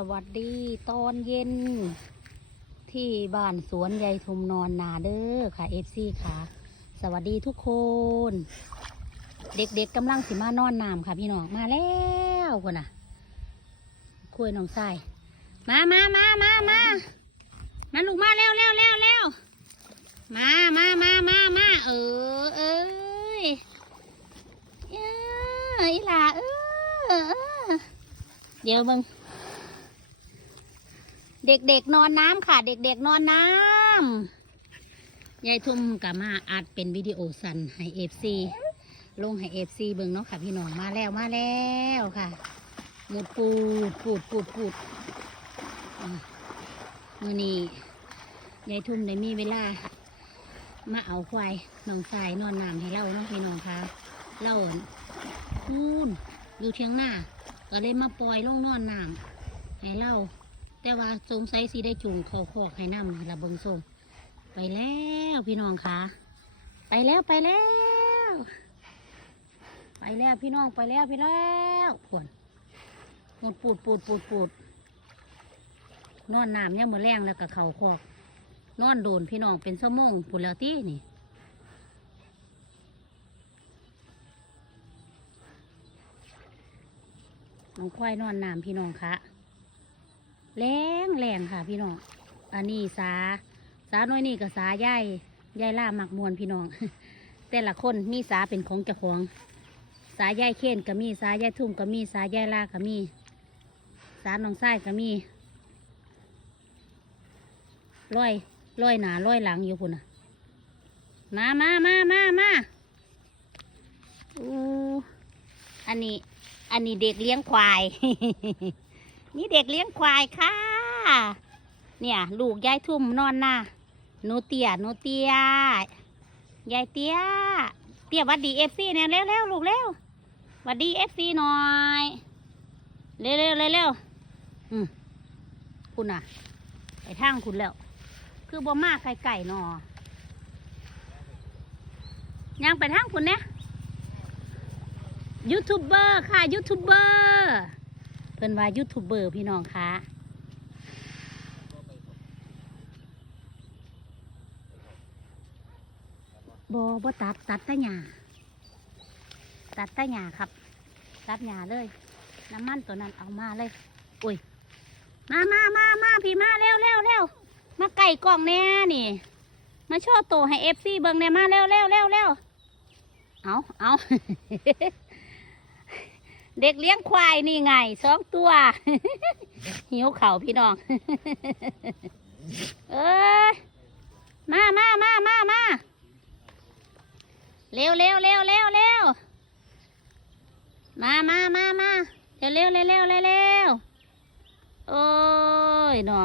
สวัสดีตอนเย็น ที่บ้านสวนยายทุมนอนนาเด้อค่ะเอฟซีค่ะ สวัสดีทุกคน เด็กๆกำลังสิมานอนน้ำค่ะพี่น้องมาแล้วคนน่ะคุยน้องทรายมามามามามามาลูกมาเร็วเร็วเร็วเร็วมามามามามาเออเอ้ยเอ้ยอีหล่าเออเออเดี๋ยวเบิง เด็กๆนอนน้ำค่ะ เด็กๆนอนน้ำยายทุ่มกับมาอัดเป็นวิดีโอสั้นให้เอฟซีลงให้เอฟซีเบิงเนาะค่ะพี่น้องมาแล้วมาแล้วค่ะหมุดปูดปูดปูดปูดมื่อนี้ยายทุ่มได้มีเวลา มาเอาควายน้องสายนอนน้ำให้เล่าเนาะพี่น้องค่ะเล่าพูนอยู่เทียงหน้า ก็เลยมาปล่อยลงนอนน้ำให้เรา แต่ว่าสงสัยสิได้จูงเขาคอกให้น้ำระเบิงส่งไปแล้วพี่น้องคะไปแล้วไปแล้ว ไปแล้วพี่น้องไปแล้วพี่แล้วผวนหมดปูดปูดปูดปูดนอนน้ำยังมือแรงแล้วก็เขาคอกนอนโดนพี่น้องเป็นชั่วโมงผุนแล้วตี้นี่น้องควายนอนน้ำพี่น้องคะ แรงแรงค่ะพี่น้อง อันนี้สา สาน้อยนี่กับสาย่ายย่ายล่าหมักมวนพี่น้อง แต่ละคนมีสาเป็นของเจ้าของ สาย่ายเข่นก็มีสาย่ายทุ่มก็มีสาย่ายล่าก็มี สาหนองไส้ก็มีร้อยร้อยหนาร้อยหลังอยู่พุ่นน่ะมามามามามาอู้อันนี้ อันนี้เด็กเลี้ยงควาย นี่เด็กเลี้ยงควายค่ะ เนี่ยลูกยายทุ่มนอนหน้าโนเตียโนเตียยายเตี้ย เตี้ยวัดดีเอฟซีเนี่ยเร็วเร็วลูกเร็ววัดดีเอฟซีหน่อยเร็วเร็วเร็วเร็วอืมคุณน่ะไปทางคุณแล้ว คือบ่มาไก่ไก่นอย่างไปทางคุณเนี่ยยูทูบเบอร์ค่ะยูทูบเบอร์ เพิ่นว่ายูทูบเบอร์พี่น้องคะบอบตัดตัดตะหญ้าตัดตะหญ้าครับ ตัดหญ้าเลย น้ำมันตัวนั้นเอามาเลยอุ้ยมามามามาพี่มาเร็วเร็วเร็วมาไก่กล่องแน่นี่ มาช่อโตให้เอฟซีเบิงแน่มาเร็วเร็วเร็วเร็วเอาเอา เด็กเลี้ยงควายนี่ไงสองตัว หิวเข่าพี่น้อง เอ้ยมามามามามาเร็วเร็วเร็วเร็วเร็วมามามามาเร็วเร็วเร็วเร็วเร็วเร็วโอ้ยหนอ